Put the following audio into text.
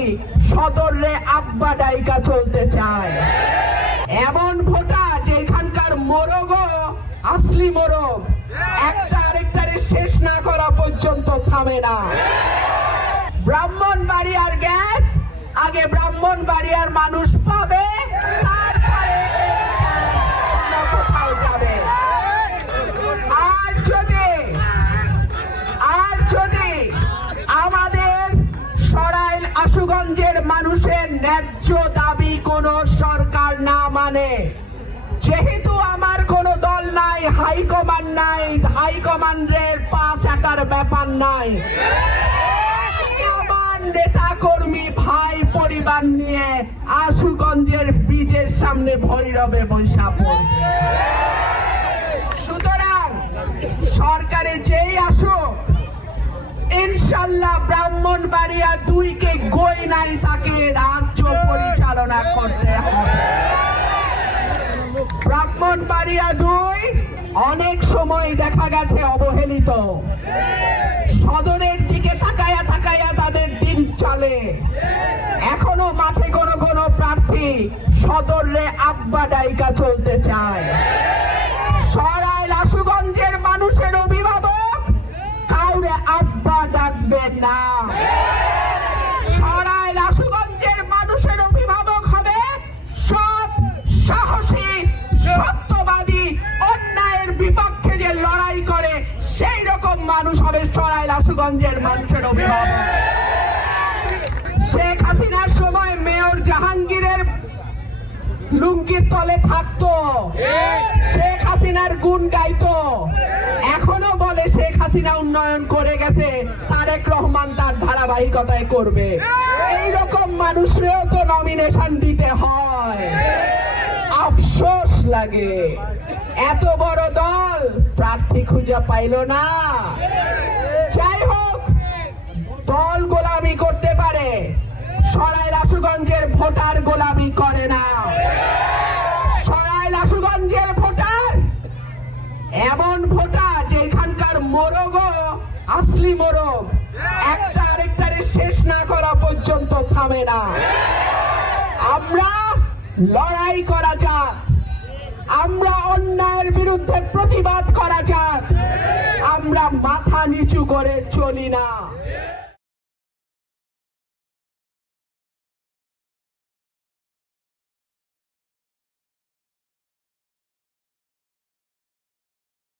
প্রার্থী সদরে আব্বা ডাইকা চলতে চায়। এমন ভোটার যেখানকার মোরগ আসলি মোরগ একটা আরেকটারে শেষ না করা পর্যন্ত থামে না। ব্রাহ্মণবাড়িয়ার গ্যাস আগে ব্রাহ্মণবাড়িয়ার মানুষ পাবে, তারপরে কোথাও যাবে। আর যদি আমাদের সরাইল আশুগঞ্জের মানুষের ন্যায্য দাবি কোন সরকার না মানে, যেহেতু আমার কোন দল নাই, হাইকমান্ড নাই, হাইকমান্ডের পা চাটার ব্যাপার নাই, আমার নেতা কর্মী ভাই পরিবার নিয়ে আশুগঞ্জের ব্রিজের সামনে ভৈরবে বৈশা পড়বে। সুতরাং সরকারে যেই আসুক, ইনশাল্লাহ ব্রাহ্মণবাড়িয়া 2 কে গই নাই তাকে রাজ্য পরিচালনা করতে হবে। ব্রাহ্মণবাড়িয়া 2 অনেক সময় দেখা গেছে অবহেলিত, সদরের দিকে তাকায়া তাকায়া তাদের দিন চলে। এখনো মাঠে কোন প্রার্থী সদরে আব্বা ডাইকা চলতে চায়। সরাইল আশুগঞ্জের মানুষের অভিভাবক কাউরে আব্বা ডাকবেন না। সরাইল আশুগঞ্জের মানুষের অভিভাবক হবে সৎ, সাহসী, সত্যবাদী, অন্যায়ের বিপক্ষে যে লড়াই করে সেই রকম মানুষ হবে সরাইল আশুগঞ্জের মানুষের অভিভাবক। শেখ হাসিনার সময় মেয়র জাহাঙ্গীরের লুঙ্গির তলে থাকতো, শেখ হাসিনার গুণ গাইতো, এখনো বলে শেখ হাসিনা উন্নয়ন করে গেছে, তারেক রহমান তার ধারাবাহিকতায় করবে। এইরকম মানুষরেও তো নমিনেশন দিতে হয়। আফসোস লাগে এত বড় দল প্রার্থী খুঁজে পাইল না। যাই হোক, দল গোলামি করতে পারে, সরাইল আশুগঞ্জের ভোটার গোলামি করে না। সরাইল আশুগঞ্জের ভোটার এমন ভোটার যেখানকার মোরগ আসলি মোরগ একটা আরেকটারে শেষ না করা পর্যন্ত থামে না। আমরা লড়াই করা যাক, আমরা অন্যায়ের বিরুদ্ধে প্রতিবাদ করা যাক, আমরা মাথা নিচু করে চলি না।